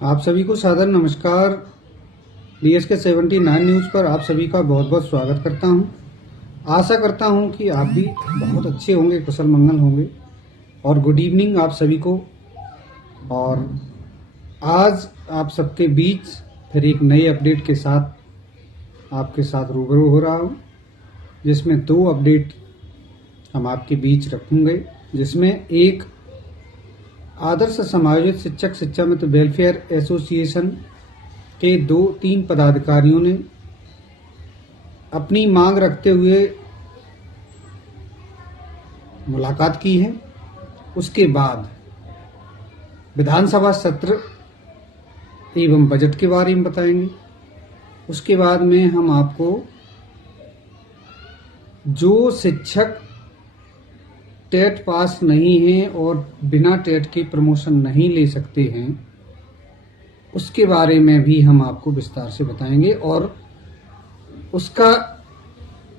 आप सभी को सादर नमस्कार। DSK 79 न्यूज़ पर आप सभी का बहुत बहुत स्वागत करता हूं। आशा करता हूं कि आप भी बहुत अच्छे होंगे, कुशल मंगल होंगे। और गुड इवनिंग आप सभी को। और आज आप सबके बीच फिर एक नए अपडेट के साथ आपके साथ रूबरू हो रहा हूं, जिसमें 2 अपडेट हम आपके बीच रखेंगे। जिसमें एक आदर्श समायोजित शिक्षक शिक्षा मित्र वेलफेयर एसोसिएशन के 2-3 पदाधिकारियों ने अपनी मांग रखते हुए मुलाकात की है। उसके बाद विधानसभा सत्र एवं बजट के बारे में बताएंगे। उसके बाद में हम आपको जो शिक्षक टेट पास नहीं हैं और बिना टेट के प्रमोशन नहीं ले सकते हैं, उसके बारे में भी हम आपको विस्तार से बताएंगे। और उसका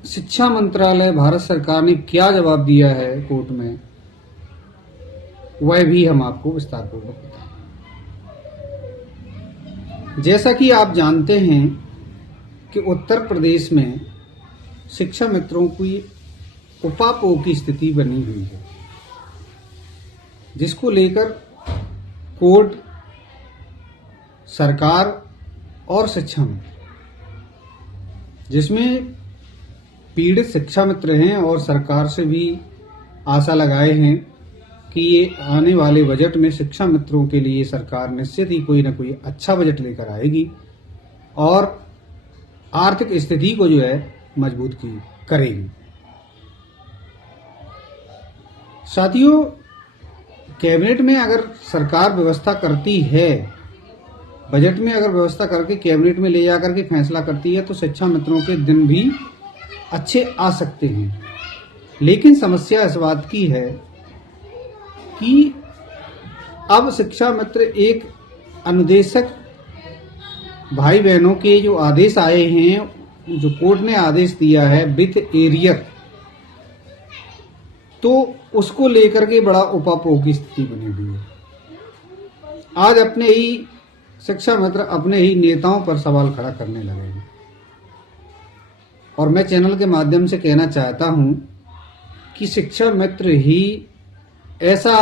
शिक्षा मंत्रालय भारत सरकार ने क्या जवाब दिया है कोर्ट में, वह भी हम आपको विस्तार पूर्वक बताएंगे। जैसा कि आप जानते हैं कि उत्तर प्रदेश में शिक्षा मित्रों की उपापोह की स्थिति बनी हुई है, जिसको लेकर कोर्ट, सरकार और शिक्षा मित्र, जिसमें पीड़ित शिक्षा मित्र हैं और सरकार से भी आशा लगाए हैं कि ये आने वाले बजट में शिक्षा मित्रों के लिए सरकार निश्चित ही कोई ना कोई अच्छा बजट लेकर आएगी और आर्थिक स्थिति को जो है मजबूत करेगी। साथियों, कैबिनेट में अगर सरकार व्यवस्था करती है, बजट में अगर व्यवस्था करके कैबिनेट में ले जाकर के फैसला करती है, तो शिक्षा मित्रों के दिन भी अच्छे आ सकते हैं। लेकिन समस्या इस बात की है कि अब शिक्षा मित्र एक अनुदेशक भाई बहनों के जो आदेश आए हैं, जो कोर्ट ने आदेश दिया है विथ एरियर, तो उसको लेकर के बड़ा उपापोह की स्थिति बनी हुई है। आज अपने ही शिक्षा मित्र अपने ही नेताओं पर सवाल खड़ा करने लगे हैं। और मैं चैनल के माध्यम से कहना चाहता हूं कि शिक्षा मित्र ही ऐसा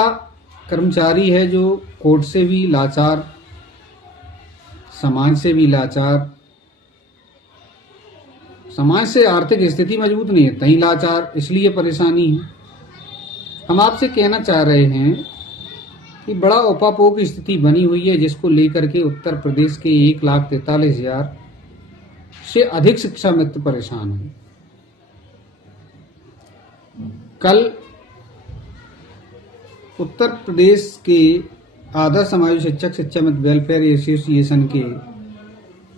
कर्मचारी है जो कोर्ट से भी लाचार, समाज से भी लाचार, समाज से आर्थिक स्थिति मजबूत नहीं है, तहीं लाचार, इसलिए परेशानी है। हम आपसे कहना चाह रहे हैं कि बड़ा उपापोह की स्थिति बनी हुई है, जिसको लेकर के उत्तर प्रदेश के 1,43,000 से अधिक शिक्षा मित्र परेशान हैं। कल उत्तर प्रदेश के आदर्श समायोजित शिक्षक शिक्षा मित्र वेलफेयर एसोसिएशन के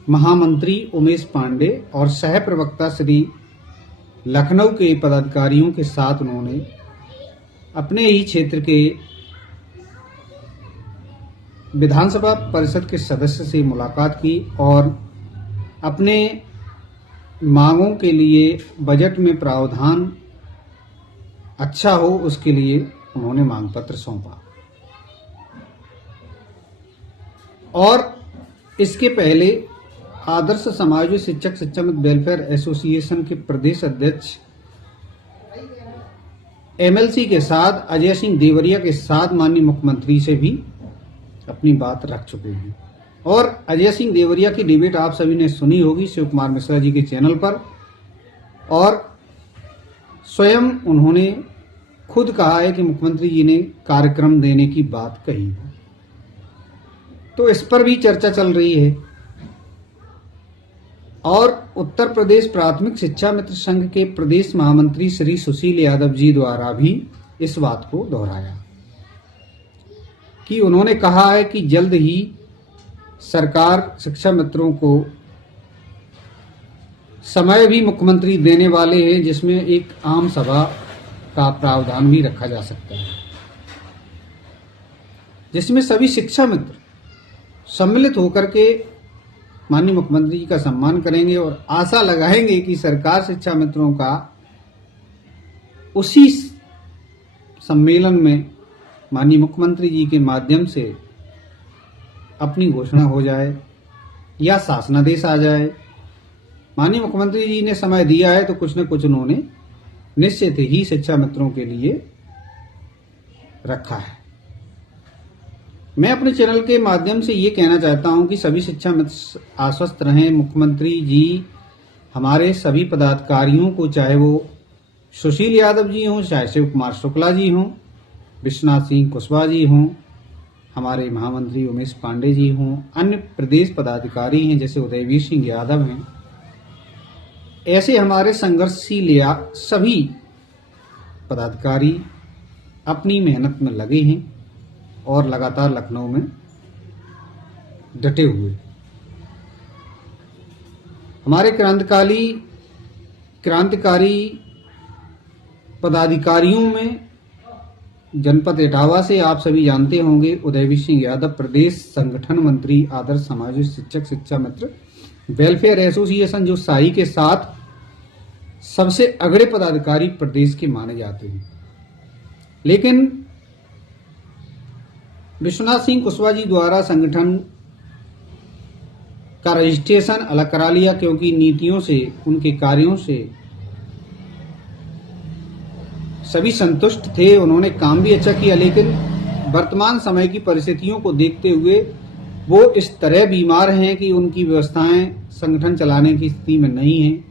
महामंत्री उमेश पांडे और सह प्रवक्ता श्री लखनऊ के पदाधिकारियों के साथ उन्होंने अपने ही क्षेत्र के विधानसभा परिषद के सदस्य से मुलाकात की और अपने मांगों के लिए बजट में प्रावधान अच्छा हो, उसके लिए उन्होंने मांग पत्र सौंपा। और इसके पहले आदर्श समायोजित शिक्षक शिक्षा मित्र वेलफेयर एसोसिएशन के प्रदेश अध्यक्ष MLC के साथ अजय सिंह देवरिया के साथ माननीय मुख्यमंत्री से भी अपनी बात रख चुके हैं। और अजय सिंह देवरिया की डिबेट आप सभी ने सुनी होगी शिव कुमार मिश्रा जी के चैनल पर, और स्वयं उन्होंने खुद कहा है कि मुख्यमंत्री जी ने कार्यक्रम देने की बात कही है। तो इस पर भी चर्चा चल रही है। और उत्तर प्रदेश प्राथमिक शिक्षा मित्र संघ के प्रदेश महामंत्री श्री सुशील यादव जी द्वारा भी इस बात को दोहराया कि उन्होंने कहा है कि जल्द ही सरकार शिक्षा मित्रों को समय भी मुख्यमंत्री देने वाले हैं, जिसमें एक आम सभा का प्रावधान भी रखा जा सकता है, जिसमें सभी शिक्षा मित्र सम्मिलित होकर के माननीय मुख्यमंत्री जी का सम्मान करेंगे और आशा लगाएंगे कि सरकार शिक्षा मित्रों का उसी सम्मेलन में माननीय मुख्यमंत्री जी के माध्यम से अपनी घोषणा हो जाए या शासनादेश आ जाए। माननीय मुख्यमंत्री जी ने समय दिया है तो कुछ न कुछ उन्होंने निश्चित ही शिक्षा मित्रों के लिए रखा है। मैं अपने चैनल के माध्यम से ये कहना चाहता हूं कि सभी शिक्षा मित्र आश्वस्त रहें। मुख्यमंत्री जी हमारे सभी पदाधिकारियों को, चाहे वो सुशील यादव जी हों, चाहे शिव कुमार शुक्ला जी हों, विश्वनाथ सिंह कुशवाहा जी हों, हमारे महामंत्री उमेश पांडे जी हों, अन्य प्रदेश पदाधिकारी हैं जैसे उदयवीर सिंह यादव हैं, ऐसे हमारे संघर्षशील सभी पदाधिकारी अपनी मेहनत में लगे हैं और लगातार लखनऊ में डटे हुए। हमारे क्रांतिकारी पदाधिकारियों में जनपद इटावा से आप सभी जानते होंगे उदयवीर सिंह यादव प्रदेश संगठन मंत्री, आदर्श समाजिक शिक्षक शिक्षा मित्र वेलफेयर एसोसिएशन, जो साई के साथ सबसे अग्रणी पदाधिकारी प्रदेश के माने जाते हैं। लेकिन विश्वनाथ सिंह कुशवाहा जी द्वारा संगठन का रजिस्ट्रेशन अलग करा लिया, क्योंकि नीतियों से, उनके कार्यों से सभी संतुष्ट थे, उन्होंने काम भी अच्छा किया। लेकिन वर्तमान समय की परिस्थितियों को देखते हुए वो इस तरह बीमार हैं कि उनकी व्यवस्थाएं संगठन चलाने की स्थिति में नहीं है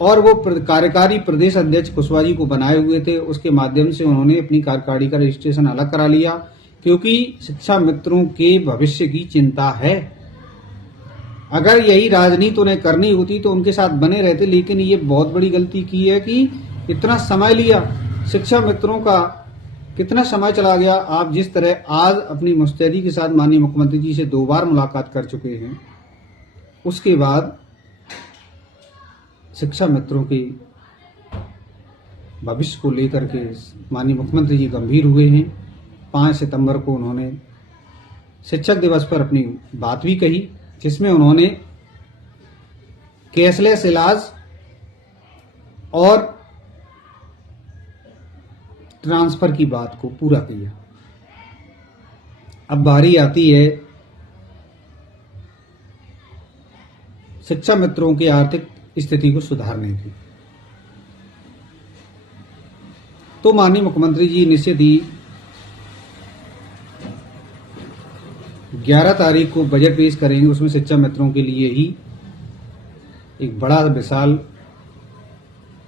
और वो कार्यकारी प्रदेश अध्यक्ष कुशवाहा जी को बनाए हुए थे। उसके माध्यम से उन्होंने अपनी कार्यकारिणी का रजिस्ट्रेशन अलग करा लिया, क्योंकि शिक्षा मित्रों के भविष्य की चिंता है। अगर यही राजनीति उन्हें करनी होती तो उनके साथ बने रहते, लेकिन ये बहुत बड़ी गलती की है कि इतना समय लिया। शिक्षा मित्रों का कितना समय चला गया। आप जिस तरह आज अपनी मुस्तैदी के साथ माननीय मुख्यमंत्री जी से 2 बार मुलाकात कर चुके हैं, उसके बाद शिक्षा मित्रों के भविष्य को लेकर के माननीय मुख्यमंत्री जी गंभीर हुए हैं। 5 सितंबर को उन्होंने शिक्षक दिवस पर अपनी बात भी कही, जिसमें उन्होंने कैशलेस इलाज और ट्रांसफर की बात को पूरा किया। अब बारी आती है शिक्षा मित्रों की आर्थिक स्थिति को सुधारने की। तो माननीय मुख्यमंत्री जी निश्चित ही 11 तारीख को बजट पेश करेंगे। उसमें शिक्षा मित्रों के लिए ही एक बड़ा विशाल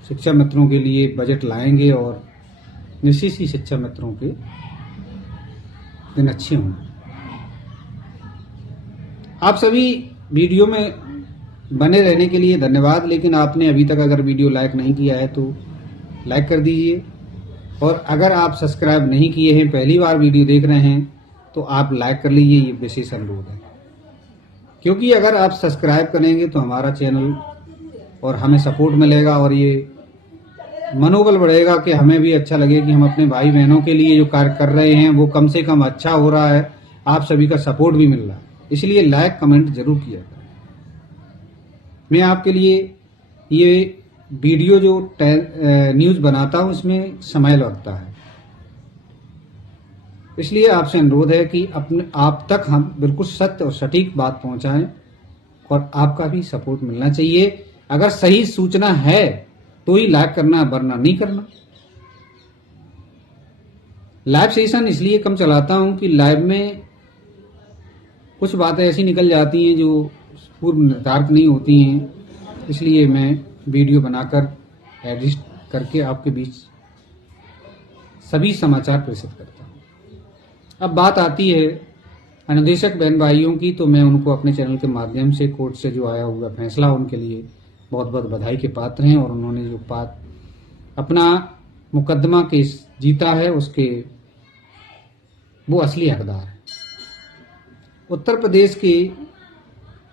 शिक्षा मित्रों के लिए बजट लाएंगे और निश्चित ही शिक्षा मित्रों के दिन अच्छे होंगे। आप सभी वीडियो में बने रहने के लिए धन्यवाद। लेकिन आपने अभी तक अगर वीडियो लाइक नहीं किया है तो लाइक कर दीजिए, और अगर आप सब्सक्राइब नहीं किए हैं, पहली बार वीडियो देख रहे हैं, तो आप लाइक कर लीजिए। ये विशेष अनुरोध है, क्योंकि अगर आप सब्सक्राइब करेंगे तो हमारा चैनल और हमें सपोर्ट मिलेगा और ये मनोबल बढ़ेगा कि हमें भी अच्छा लगे कि हम अपने भाई बहनों के लिए जो कार्य कर रहे हैं वो कम से कम अच्छा हो रहा है, आप सभी का सपोर्ट भी मिल रहा है। इसलिए लाइक कमेंट जरूर किया करें। मैं आपके लिए ये वीडियो जो न्यूज़ बनाता हूँ इसमें समय लगता है, इसलिए आपसे अनुरोध है कि अपने आप तक हम बिल्कुल सत्य और सटीक बात पहुंचाएं और आपका भी सपोर्ट मिलना चाहिए। अगर सही सूचना है तो ही लाइक करना, वरना नहीं करना। लाइव सेशन इसलिए कम चलाता हूं कि लाइव में कुछ बातें ऐसी निकल जाती हैं जो पूर्व निर्धारित नहीं होती हैं, इसलिए मैं वीडियो बनाकर एडिट करके आपके बीच सभी समाचार प्रेषित करता हूं। अब बात आती है अनुदेशक बहन भाइयों की, तो मैं उनको अपने चैनल के माध्यम से कोर्ट से जो आया हुआ फैसला, उनके लिए बहुत बहुत बधाई के पात्र हैं। और उन्होंने जो अपना मुकदमा केस जीता है उसके वो असली हकदार है। उत्तर प्रदेश के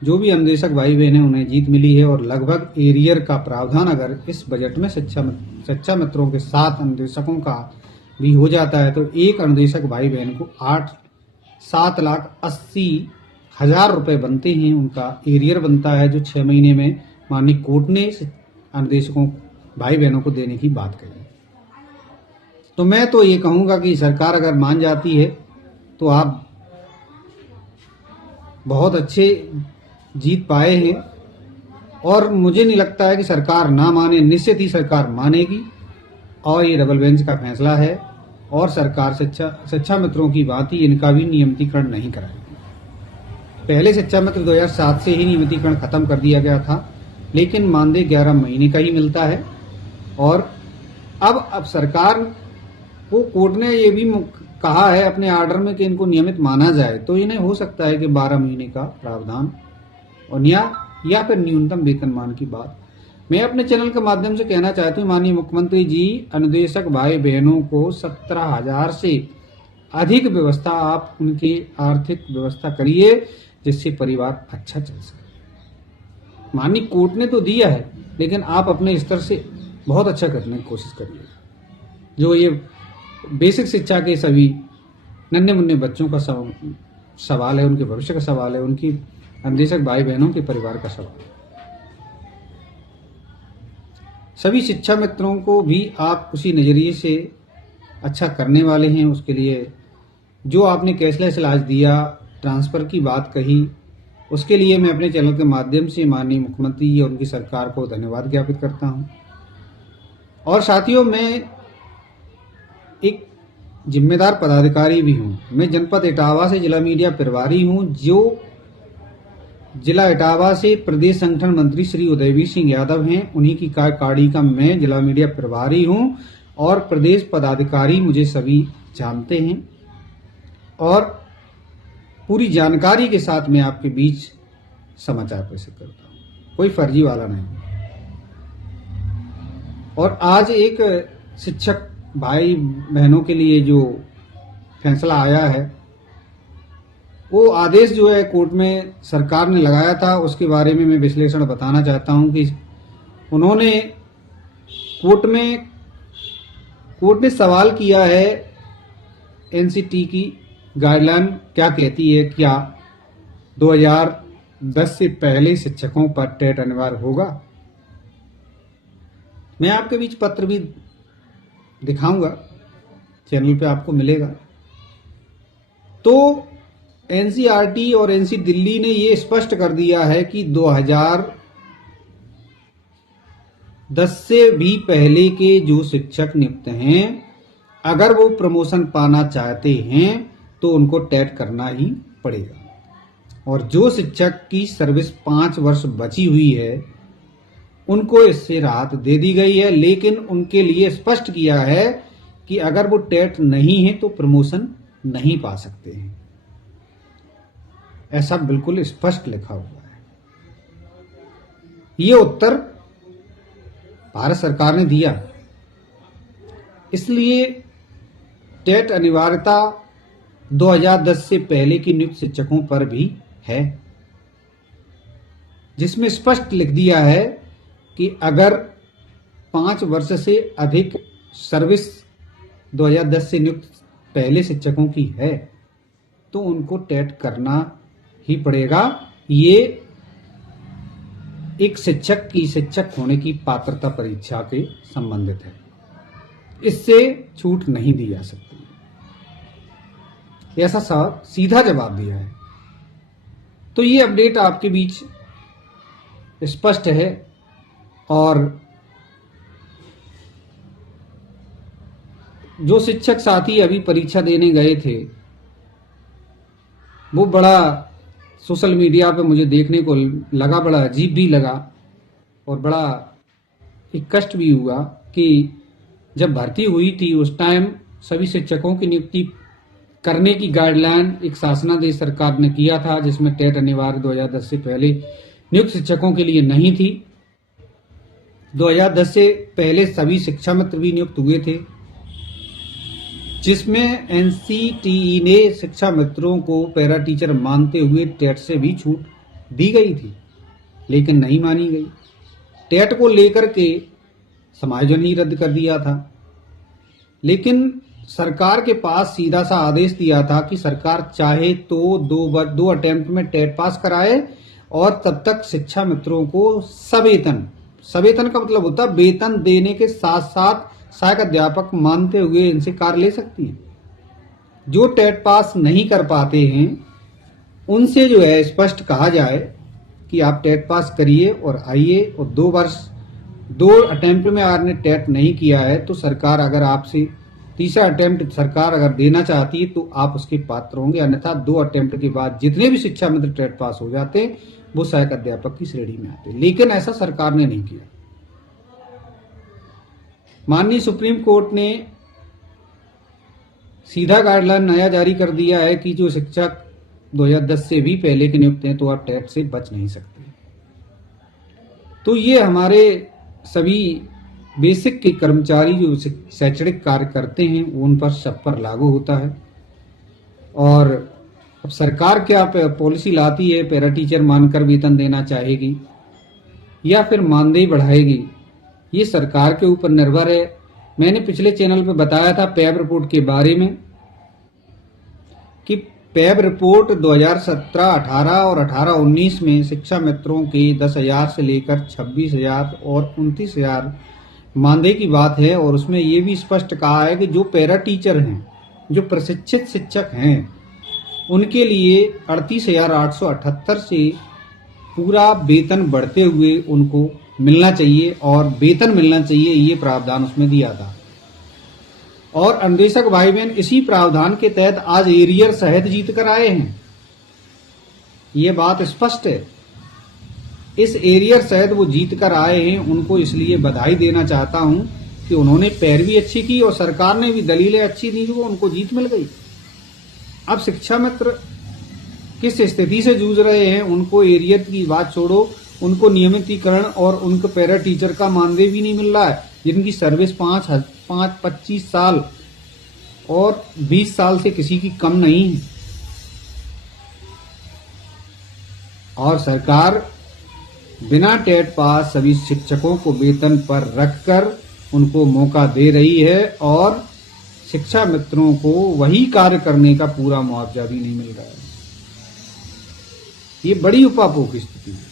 जो भी अनुदेशक भाई बहन हैं उन्हें जीत मिली है, और लगभग एरियर का प्रावधान अगर इस बजट में शिक्षा मित्रों के 7 अनुदेशकों का भी हो जाता है तो एक अनुदेशक भाई बहन को 7,80,000 रुपए बनते हैं। उनका एरियर बनता है, जो 6 महीने में माननीय कोर्ट ने अनुदेशकों भाई बहनों को देने की बात कही। तो मैं तो ये कहूंगा कि सरकार अगर मान जाती है तो आप बहुत अच्छे जीत पाए हैं और मुझे नहीं लगता है कि सरकार ना माने, निश्चित ही सरकार मानेगी और ये डबल बेंच का फैसला है और सरकार शिक्षा मित्रों की भांति इनका भी नियमितीकरण नहीं कराएगी। पहले शिक्षा मित्र 2007 से ही नियमितीकरण खत्म कर दिया गया था, लेकिन मानदेय 11 महीने का ही मिलता है और अब सरकार को कोर्ट ने ये भी कहा है अपने आर्डर में कि इनको नियमित माना जाए, तो इन्हें हो सकता है कि 12 महीने का प्रावधान और या फिर न्यूनतम वेतनमान की बात। मैं अपने चैनल के माध्यम से कहना चाहता हूँ, माननीय मुख्यमंत्री जी, अनुदेशक भाई बहनों को 17,000 से अधिक व्यवस्था आप उनकी आर्थिक व्यवस्था करिए जिससे परिवार अच्छा चल सके। माननीय कोर्ट ने तो दिया है, लेकिन आप अपने स्तर से बहुत अच्छा करने की कोशिश करिए। जो ये बेसिक शिक्षा के सभी नन्हे मुन्ने बच्चों का सवाल है, उनके भविष्य का सवाल है, उनकी अनुदेशक भाई बहनों के परिवार का सवाल है। सभी शिक्षा मित्रों को भी आप उसी नजरिए से अच्छा करने वाले हैं। उसके लिए जो आपने कैशलेस इलाज दिया, ट्रांसफर की बात कही, उसके लिए मैं अपने चैनल के माध्यम से माननीय मुख्यमंत्री और उनकी सरकार को धन्यवाद ज्ञापित करता हूं। और साथियों, मैं एक जिम्मेदार पदाधिकारी भी हूं। मैं जनपद इटावा से जिला मीडिया प्रभारी हूं, जो जिला इटावा से प्रदेश संगठन मंत्री श्री उदयवीर सिंह यादव हैं, उन्हीं की कार्यकारिणी का मैं जिला मीडिया प्रभारी हूं और प्रदेश पदाधिकारी मुझे सभी जानते हैं और पूरी जानकारी के साथ मैं आपके बीच समाचार प्रस्तुत करता हूं, कोई फर्जी वाला नहीं। और आज एक शिक्षक भाई बहनों के लिए जो फैसला आया है, वो आदेश जो है कोर्ट में सरकार ने लगाया था, उसके बारे में मैं विश्लेषण बताना चाहता हूं कि उन्होंने कोर्ट ने सवाल किया है एनसीटी की गाइडलाइन क्या कहती है, क्या 2010 से पहले शिक्षकों पर टेट अनिवार्य होगा। मैं आपके बीच पत्र भी दिखाऊंगा, चैनल पे आपको मिलेगा। तो एनसीईआरटी और एनसी दिल्ली ने ये स्पष्ट कर दिया है कि 2010 से भी पहले के जो शिक्षक नियुक्त हैं, अगर वो प्रमोशन पाना चाहते हैं तो उनको टेट करना ही पड़ेगा। और जो शिक्षक की सर्विस 5 वर्ष बची हुई है, उनको इससे राहत दे दी गई है, लेकिन उनके लिए स्पष्ट किया है कि अगर वो टेट नहीं है तो प्रमोशन नहीं पा सकते हैं। ऐसा बिल्कुल स्पष्ट लिखा हुआ है। ये उत्तर भारत सरकार ने दिया, इसलिए टेट अनिवार्यता 2010 से पहले की नियुक्त शिक्षकों पर भी है, जिसमें स्पष्ट लिख दिया है कि अगर 5 वर्ष से अधिक सर्विस 2010 से नियुक्त पहले शिक्षकों की है तो उनको टेट करना ही पड़ेगा। ये एक शिक्षक की शिक्षक होने की पात्रता परीक्षा के संबंधित है, इससे छूट नहीं दी जा सकती। ऐसा सीधा जवाब दिया है। तो ये अपडेट आपके बीच स्पष्ट है और जो शिक्षक साथी अभी परीक्षा देने गए थे, वो बड़ा सोशल मीडिया पे मुझे देखने को लगा, बड़ा अजीब भी लगा और बड़ा एक कष्ट भी हुआ कि जब भर्ती हुई थी उस टाइम सभी शिक्षकों की नियुक्ति करने की गाइडलाइन एक शासनादेश सरकार ने किया था, जिसमें टेट अनिवार्य 2010 से पहले नियुक्त शिक्षकों के लिए नहीं थी। 2010 से पहले सभी शिक्षा मित्र भी नियुक्त हुए थे, जिसमें एनसीटीई ने शिक्षा मित्रों को पैरा टीचर मानते हुए टेट से भी छूट दी गई थी, लेकिन नहीं मानी गई। टेट को लेकर के समायोजन ही रद्द कर दिया था, लेकिन सरकार के पास सीधा सा आदेश दिया था कि सरकार चाहे तो दो अटेम्प्ट में टेट पास कराए और तब तक शिक्षा मित्रों को सवेतन का मतलब होता है वेतन देने के साथ साथ सहायक अध्यापक मानते हुए इनसे कार्य ले सकती है। जो टेट पास नहीं कर पाते हैं उनसे जो है स्पष्ट कहा जाए कि आप टेट पास करिए और आइए, और 2 अटेम्प्ट में आपने टेट नहीं किया है तो सरकार अगर आपसे तीसरा अटेम्प्ट सरकार अगर देना चाहती है तो आप उसके पात्र होंगे, अन्यथा 2 अटेम्प्ट के बाद जितने भी शिक्षा मित्र टेट पास हो जाते हैं वो सहायक अध्यापक की श्रेणी में आते हैं। लेकिन ऐसा सरकार ने नहीं किया। माननीय सुप्रीम कोर्ट ने सीधा गाइडलाइन नया जारी कर दिया है कि जो शिक्षक 2010 से भी पहले के नियुक्त हैं तो आप टेट से बच नहीं सकते। तो ये हमारे सभी बेसिक के कर्मचारी जो शैक्षणिक कार्य करते हैं उन पर सब पर लागू होता है। और अब सरकार क्या पॉलिसी लाती है, पैरा टीचर मानकर वेतन देना चाहेगी या फिर मानदेय बढ़ाएगी, ये सरकार के ऊपर निर्भर है। मैंने पिछले चैनल पर बताया था पैब रिपोर्ट के बारे में कि पैब रिपोर्ट 2017-18 और 18-19 में शिक्षा मित्रों के 10,000 से लेकर 26,000 और 29,000 मानदेय की बात है। और उसमें ये भी स्पष्ट कहा है कि जो पैरा टीचर हैं, जो प्रशिक्षित शिक्षक हैं, उनके लिए 38,878 से पूरा वेतन बढ़ते हुए उनको मिलना चाहिए और वेतन मिलना चाहिए, ये प्रावधान उसमें दिया था। और अन्वेषक भाई बहन इसी प्रावधान के तहत आज एरियर शहद जीत कर आए हैं, ये बात स्पष्ट है। इस एरियर शहद वो जीत कर आए हैं, उनको इसलिए बधाई देना चाहता हूं कि उन्होंने पैरवी अच्छी की और सरकार ने भी दलीलें अच्छी दी, जो उनको जीत मिल गई। अब शिक्षा मित्र किस स्थिति से जूझ रहे हैं, उनको एरियर की बात छोड़ो, उनको नियमितीकरण और उनको पैरा टीचर का मानदेय भी नहीं मिल रहा है, जिनकी सर्विस 25 साल और 20 साल से किसी की कम नहीं है। और सरकार बिना टेट पास सभी शिक्षकों को वेतन पर रखकर उनको मौका दे रही है और शिक्षा मित्रों को वही कार्य करने का पूरा मुआवजा भी नहीं मिल रहा है। ये बड़ी उपापोह की स्थिति है।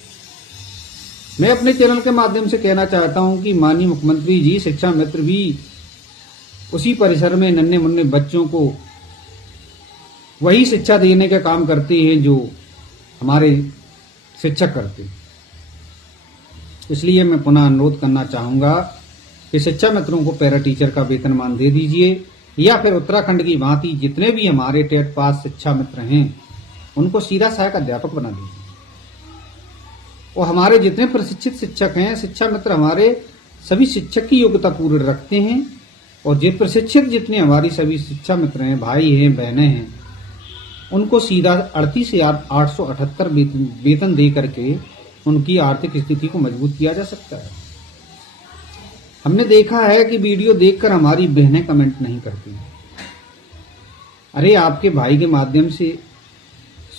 मैं अपने चैनल के माध्यम से कहना चाहता हूं कि माननीय मुख्यमंत्री जी, शिक्षा मित्र भी उसी परिसर में नन्हे मुन्ने बच्चों को वही शिक्षा देने का काम करते हैं जो हमारे शिक्षक करते हैं। इसलिए मैं पुनः अनुरोध करना चाहूंगा कि शिक्षा मित्रों को पैरा टीचर का वेतनमान दे दीजिए, या फिर उत्तराखंड की भांति जितने भी हमारे टेट पास शिक्षा मित्र हैं उनको सीधा सहायक अध्यापक बना दीजिए। और हमारे जितने प्रशिक्षित शिक्षक हैं, शिक्षा मित्र हमारे सभी शिक्षक की योग्यता पूर्ण रखते हैं, और जो प्रशिक्षित जितने हमारी सभी शिक्षा मित्र हैं, भाई हैं, बहनें हैं, उनको सीधा 38,878 वेतन दे करके उनकी आर्थिक स्थिति को मजबूत किया जा सकता है। हमने देखा है कि वीडियो देखकर हमारी बहनें कमेंट नहीं करती। अरे आपके भाई के माध्यम से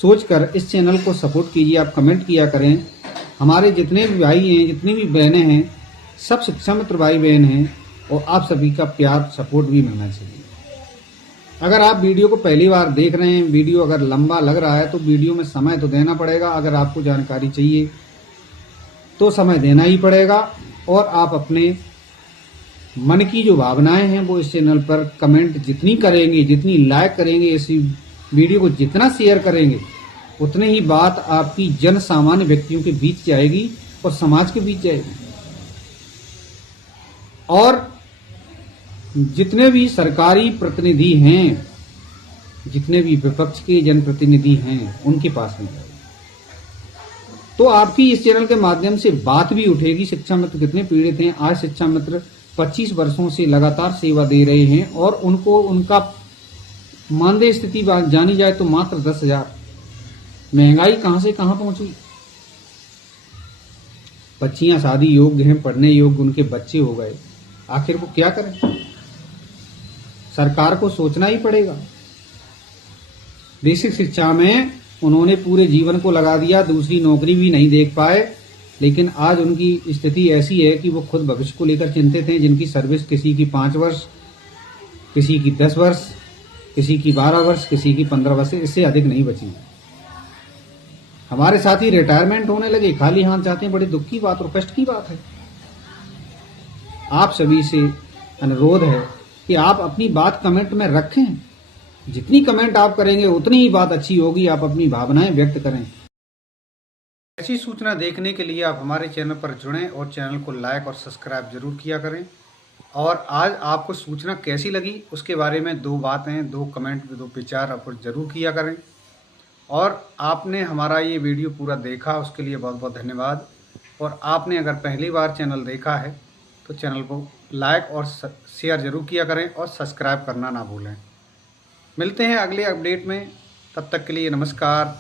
सोचकर इस चैनल को सपोर्ट कीजिए, आप कमेंट किया करें। हमारे जितने भी भाई हैं, जितनी भी बहनें हैं, सब शिक्षा मित्र भाई बहन हैं, और आप सभी का प्यार सपोर्ट भी मिलना चाहिए। अगर आप वीडियो को पहली बार देख रहे हैं, वीडियो अगर लंबा लग रहा है तो वीडियो में समय तो देना पड़ेगा। अगर आपको जानकारी चाहिए तो समय देना ही पड़ेगा, और आप अपने मन की जो भावनाएं हैं वो इस चैनल पर कमेंट जितनी करेंगे, जितनी लाइक करेंगे, इस वीडियो को जितना शेयर करेंगे, उतने ही बात आपकी जन सामान्य व्यक्तियों के बीच जाएगी और समाज के बीच जाएगी। और जितने भी सरकारी प्रतिनिधि हैं, जितने भी विपक्ष के जनप्रतिनिधि हैं, उनके पास नहीं जाएगी। तो आपकी इस चैनल के माध्यम से बात भी उठेगी। शिक्षा मित्र कितने पीड़ित हैं। आज शिक्षा मित्र 25 वर्षों से लगातार सेवा दे रहे हैं और उनको उनका मानदेय स्थिति जानी जाए तो मात्र 10,000। महंगाई कहां से कहां पहुंची। बच्चियां शादी योग्य हैं, पढ़ने योग्य उनके बच्चे हो गए, आखिर वो क्या करें। सरकार को सोचना ही पड़ेगा। बेसिक शिक्षा में उन्होंने पूरे जीवन को लगा दिया, दूसरी नौकरी भी नहीं देख पाए, लेकिन आज उनकी स्थिति ऐसी है कि वो खुद भविष्य को लेकर चिंतित हैं। जिनकी सर्विस किसी की 5 वर्ष, किसी की 10 वर्ष, किसी की 12 वर्ष, किसी की 15 वर्ष, इससे अधिक नहीं बची। हमारे साथ ही रिटायरमेंट होने लगे, खाली हाथ जाते हैं। बड़ी दुख की बात और कष्ट की बात है। आप सभी से अनुरोध है कि आप अपनी बात कमेंट में रखें, जितनी कमेंट आप करेंगे उतनी ही बात अच्छी होगी। आप अपनी भावनाएं व्यक्त करें। ऐसी सूचना देखने के लिए आप हमारे चैनल पर जुड़ें और चैनल को लाइक और सब्सक्राइब जरूर किया करें। और आज आपको सूचना कैसी लगी उसके बारे में दो बातें, दो कमेंट, दो विचार आप जरूर किया करें। और आपने हमारा ये वीडियो पूरा देखा उसके लिए बहुत बहुत धन्यवाद। और आपने अगर पहली बार चैनल देखा है तो चैनल को लाइक और शेयर जरूर किया करें और सब्सक्राइब करना ना भूलें। मिलते हैं अगले अपडेट में, तब तक के लिए नमस्कार,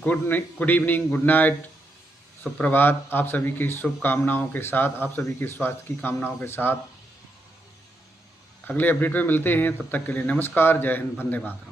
गुड इवनिंग, गुड नाइट, सुप्रभात। आप सभी की शुभकामनाओं के साथ, आप सभी के स्वास्थ्य की कामनाओं के साथ अगले अपडेट में मिलते हैं। तब तक के लिए नमस्कार, जय हिंद, वंदे मातरम।